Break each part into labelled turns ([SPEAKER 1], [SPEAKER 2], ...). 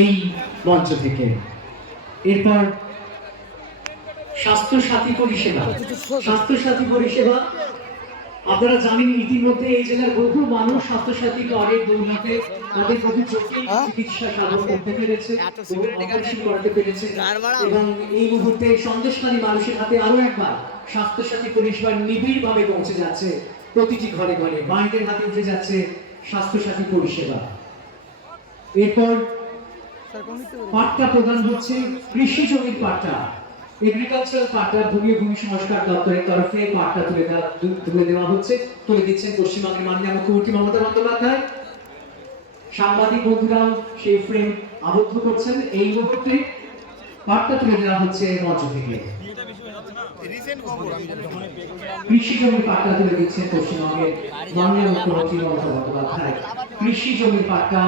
[SPEAKER 1] এই মঞ্চ থেকে। এরপর স্বাস্থ্য সাথী পরিষেবা। স্বাস্থ্য সাথী পরিষেবা আপনারা জানেন ইতিমধ্যে এই জেলার বহু মানুষ স্বাস্থ্য সাথী কার্ডের দৌলতে তাদের বহু জটিল চিকিৎসা সাধন করতে পেরেছে অপারেশন করাতে পেরেছে। এবং এই মুহূর্তে সন্দেশকারী মানুষের হাতে আরও একবার স্বাস্থ্য সাথী পরিষেবা নিবিড় ভাবে পৌঁছে যাচ্ছে। প্রতিটি ঘরে ঘরে মায়েদের হাতে উঠে যাচ্ছে স্বাস্থ্য সাথী পরিষেবা। এরপর পাট্টা প্রদান হচ্ছে কৃষি জমির পাট্টা এগ্রিকালচারাল পাট্টা ভূমি ভূমি সংস্কার দপ্তরের তরফে পাট্টা তুলে দেওয়া তুলে দেওয়া হচ্ছে। তুলে দিচ্ছেন পশ্চিমবঙ্গের মাননীয় মুখ্যমন্ত্রী মমতা বন্দ্যোপাধ্যায়। সাংবাদিক বন্ধুরাও সেই ফ্রেম আবদ্ধ করছেন। এই মুহূর্তে পাট্টা তুলে দেওয়া হচ্ছে মঞ্চ থেকে। কৃষি জমির পাট্টা তুলে দিচ্ছেন পশ্চিমবঙ্গের মাননীয় মুখ্যমন্ত্রী মমতা বন্দ্যোপাধ্যায়। কৃষি জমির পাট্টা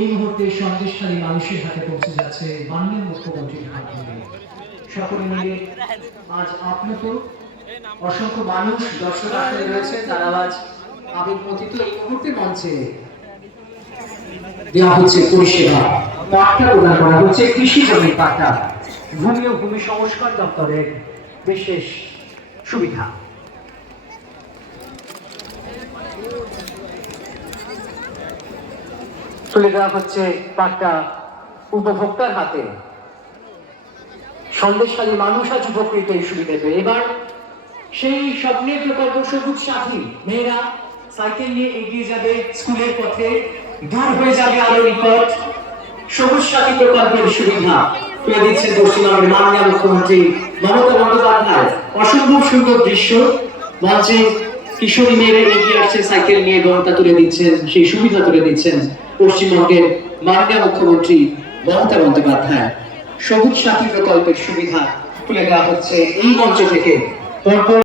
[SPEAKER 1] এই মুহূর্তে সন্দেশখালী মানুষের হাতে পৌঁছে যাচ্ছে মাননীয় মুখ্যমন্ত্রীর হাত ধরে সকলে মিলে আজ আপ্লুত অসংখ্য মানুষ, দর্শক আসলে রয়েছে তারা আজ আবেগমতিত এই মুহূর্তে মঞ্চে দেওয়া হচ্ছে পরিষেবা। পাট্টা প্রদান করা হচ্ছে কৃষি জমির পাট্টা। ভূমি ও ভূমি সংস্কার দপ্তরের বিশেষ সুবিধা। তুলে দেওয়া হচ্ছে পাট্টা উপভোক্তার হাতে। সন্দেশকারী মানুষ আজ উপকৃত এই সুবিধা পেয়ে। এবার সেই স্বপ্নের প্রকল্প সবুজ সাথী, মেয়েরা সাইকেল নিয়ে এগিয়ে যাবে স্কুলের পথে। দূর হয়ে যাবে আরও নিকট। সবুজ সাথী প্রকল্পের সুবিধা। তুলে দিচ্ছেন পশ্চিমবঙ্গের মাননীয় মুখ্যমন্ত্রী মমতা বন্দ্যোপাধ্যায়। অসম্ভব সুন্দর দৃশ্য। মঞ্চে কিশোরী মেয়েরা এগিয়ে আসছে, সাইকেল নিয়ে এবং তা তুলে দিচ্ছেন, সেই সুবিধা তুলে দিচ্ছেন পশ্চিমবঙ্গের মাননীয় মুখ্যমন্ত্রী মমতা বন্দ্যোপাধ্যায় সবুজ সাথী প্রকল্পের সুবিধা তুলে দেওয়া হচ্ছে এই মঞ্চ থেকে।